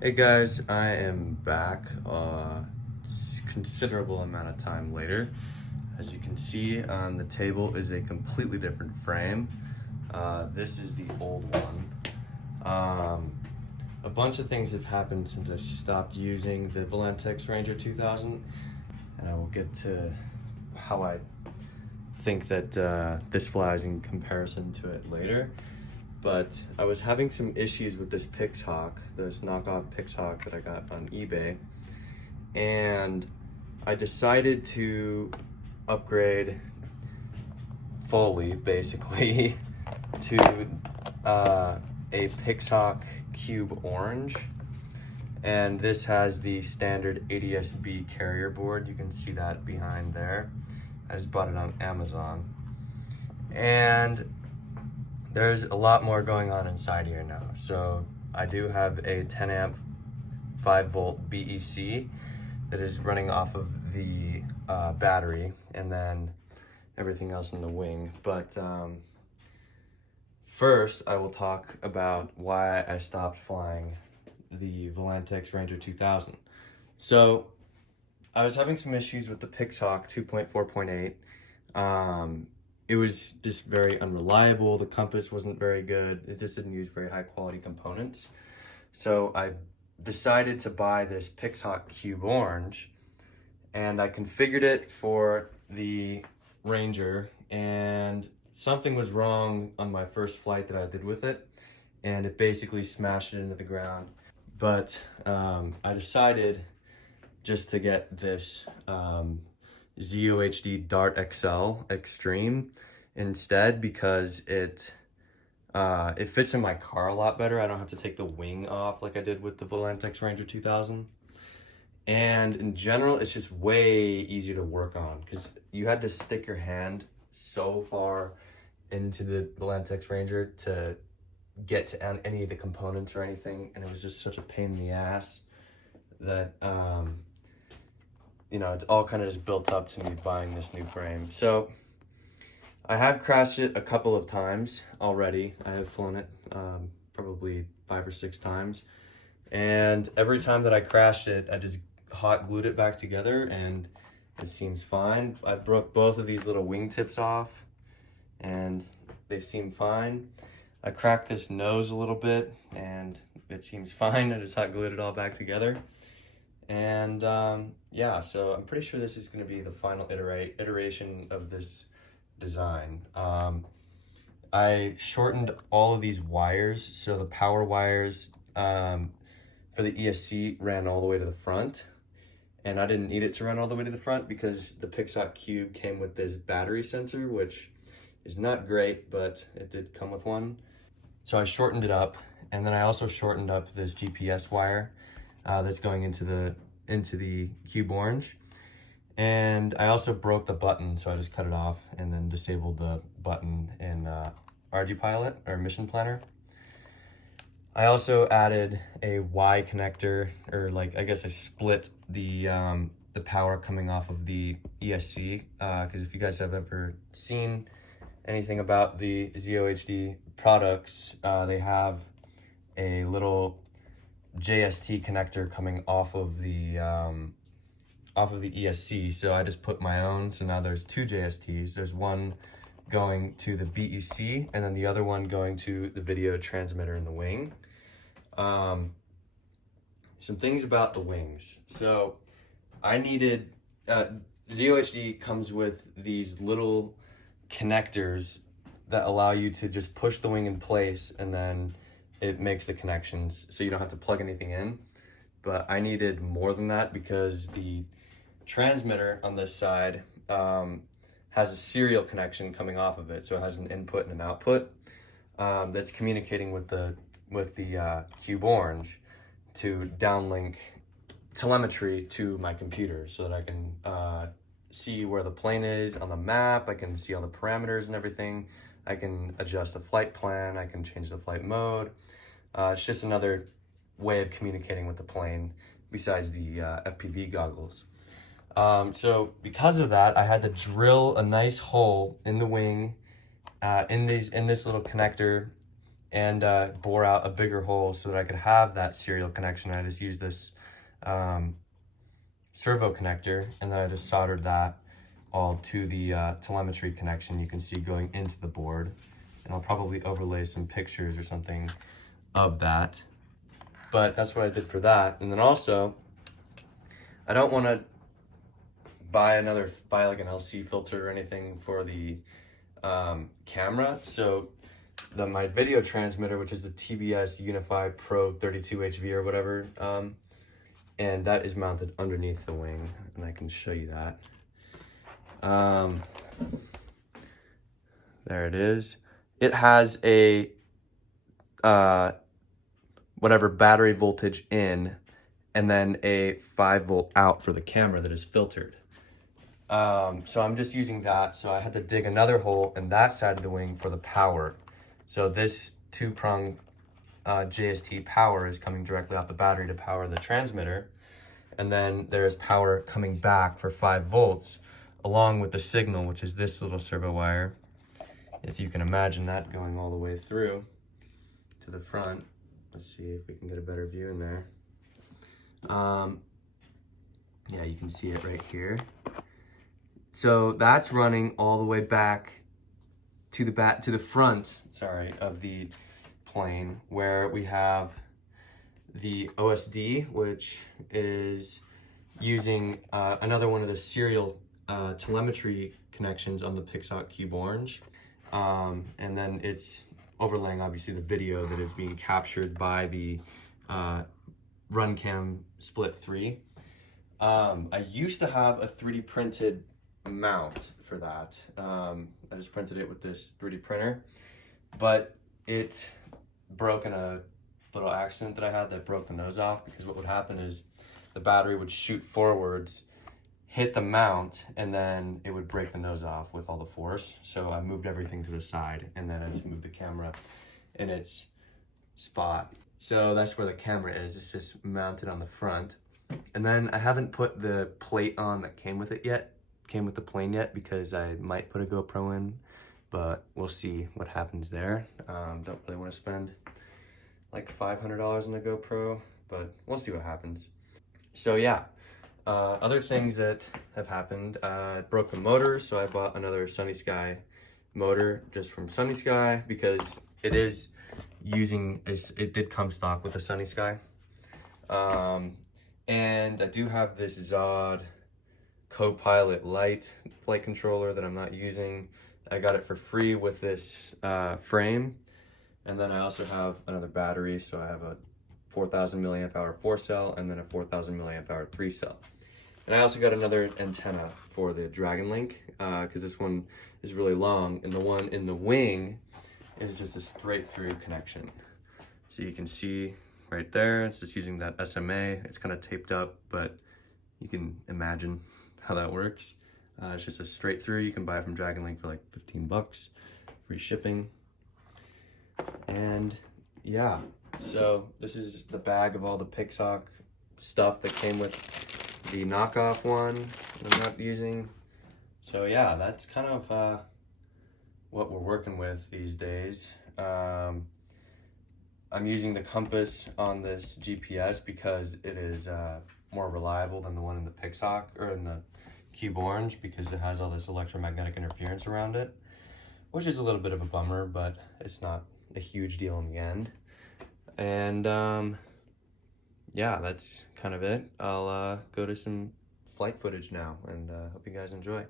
Hey guys, I am back considerable amount of time later. As you can see on the table is a completely different frame. This is the old one. A bunch of things have happened since I stopped using the Volantex Ranger 2000, and I will get to how I think that this flies in comparison to it later. But I was having some issues with this Pixhawk, this knockoff Pixhawk that I got on eBay, and I decided to upgrade fully, basically, to a Pixhawk Cube Orange, and this has the standard ADS-B carrier board. You can see that behind there. I just bought it on Amazon, and there's a lot more going on inside here now. So I do have a 10 amp 5 volt BEC that is running off of the battery, and then everything else in the wing. But first I will talk about why I stopped flying the Volantex Ranger 2000. So I was having some issues with the Pixhawk 2.4.8. It was just very unreliable. The compass wasn't very good. It just didn't use very high quality components. So I decided to buy this Pixhawk Cube Orange, and I configured it for the Ranger, and something was wrong on my first flight that I did with it, and it basically smashed it into the ground. But I decided just to get this ZOHD Dart XL Extreme instead, because it fits in my car a lot better. I don't have to take the wing off like I did with the Volantex Ranger 2000. And in general, it's just way easier to work on because you had to stick your hand so far into the Volantex Ranger to get to any of the components or anything, and it was just such a pain in the ass that you know, it's all kind of just built up to me buying this new frame. So I have crashed it a couple of times already. I have flown it probably 5 or 6 times. And every time that I crashed it, I just hot glued it back together and it seems fine. I broke both of these little wingtips off and they seem fine. I cracked this nose a little bit and it seems fine. I just hot glued it all back together. And yeah, so I'm pretty sure this is going to be the final iteration of this design. I shortened all of these wires, so the power wires for the ESC ran all the way to the front, and I didn't need it to run all the way to the front because the Pixhawk Cube came with this battery sensor, which is not great, but it did come with one. So I shortened it up, and then I also shortened up this GPS wire that's going into the Cube Orange. And I also broke the button, so I just cut it off and then disabled the button in Ardupilot, or Mission Planner. I also added a Y connector, or like, I guess I split the power coming off of the ESC, because if you guys have ever seen anything about the ZOHD products, they have a little JST connector coming off of the ESC. So I just put my own. So now there's 2 JSTs. There's one going to the BEC and then the other one going to the video transmitter in the wing. Some things about the wings. So I needed, ZOHD comes with these little connectors that allow you to just push the wing in place and then it makes the connections so you don't have to plug anything in. But I needed more than that because the transmitter on this side has a serial connection coming off of it. So it has an input and an output that's communicating with the Cube Orange to downlink telemetry to my computer so that I can see where the plane is on the map. I can see all the parameters and everything. I can adjust the flight plan. I can change the flight mode. It's just another way of communicating with the plane besides the FPV goggles. So because of that, I had to drill a nice hole in the wing in this little connector and bore out a bigger hole so that I could have that serial connection. I just used this servo connector, and then I just soldered that all to the telemetry connection you can see going into the board. And I'll probably overlay some pictures or something of that. But that's what I did for that. And then also, I don't want to buy like an LC filter or anything for the camera. So my video transmitter, which is the TBS Unify Pro 32HV or whatever, and that is mounted underneath the wing, and I can show you that. There it is. It has a whatever battery voltage in, and then a 5-volt out for the camera that is filtered. So I'm just using that. So I had to dig another hole in that side of the wing for the power. So this 2-prong JST power is coming directly off the battery to power the transmitter. And then there's power coming back for 5 volts along with the signal, which is this little servo wire. If you can imagine that going all the way through to the front. Let's see if we can get a better view in there. Yeah, you can see it right here. So that's running all the way back to the front, sorry, of the plane, where we have the OSD, which is using another one of the serial telemetry connections on the ProfiCNC Cube Orange. And then it's overlaying obviously the video that is being captured by the RunCam Split 3. I used to have a 3D printed mount for that. I just printed it with this 3D printer, but it broke in a little accident that I had that broke the nose off, because what would happen is the battery would shoot forwards, hit the mount, and then it would break the nose off with all the force. So I moved everything to the side, and then I just moved the camera in its spot. So that's where the camera is. It's just mounted on the front. And then I haven't put the plate on that came with the plane yet, because I might put a GoPro in, but we'll see what happens there. Don't really want to spend like $500 on a GoPro, but we'll see what happens. So yeah, other things that have happened, I broke the motor, so I bought another Sunny Sky motor just from Sunny Sky, because it did come stock with a Sunny Sky. And I do have this ZOHD Copilot Lite flight controller that I'm not using. I got it for free with this frame. And then I also have another battery, so I have a 4,000 milliamp hour 4-cell and then a 4,000 milliamp hour 3-cell. And I also got another antenna for the Dragon Link, because this one is really long, and the one in the wing is just a straight through connection. So you can see right there, it's just using that SMA. It's kind of taped up, but you can imagine how that works. It's just a straight through. You can buy it from Dragon Link for like 15 bucks, free shipping. And yeah, so this is the bag of all the ProfiCNC stuff that came with the knockoff one that I'm not using. So yeah, that's kind of what we're working with these days. I'm using the compass on this GPS because it is more reliable than the one in the ProfiCNC or in the Cube Orange, because it has all this electromagnetic interference around it, which is a little bit of a bummer, but it's not a huge deal in the end. And yeah, that's kind of it. I'll go to some flight footage now, and hope you guys enjoy.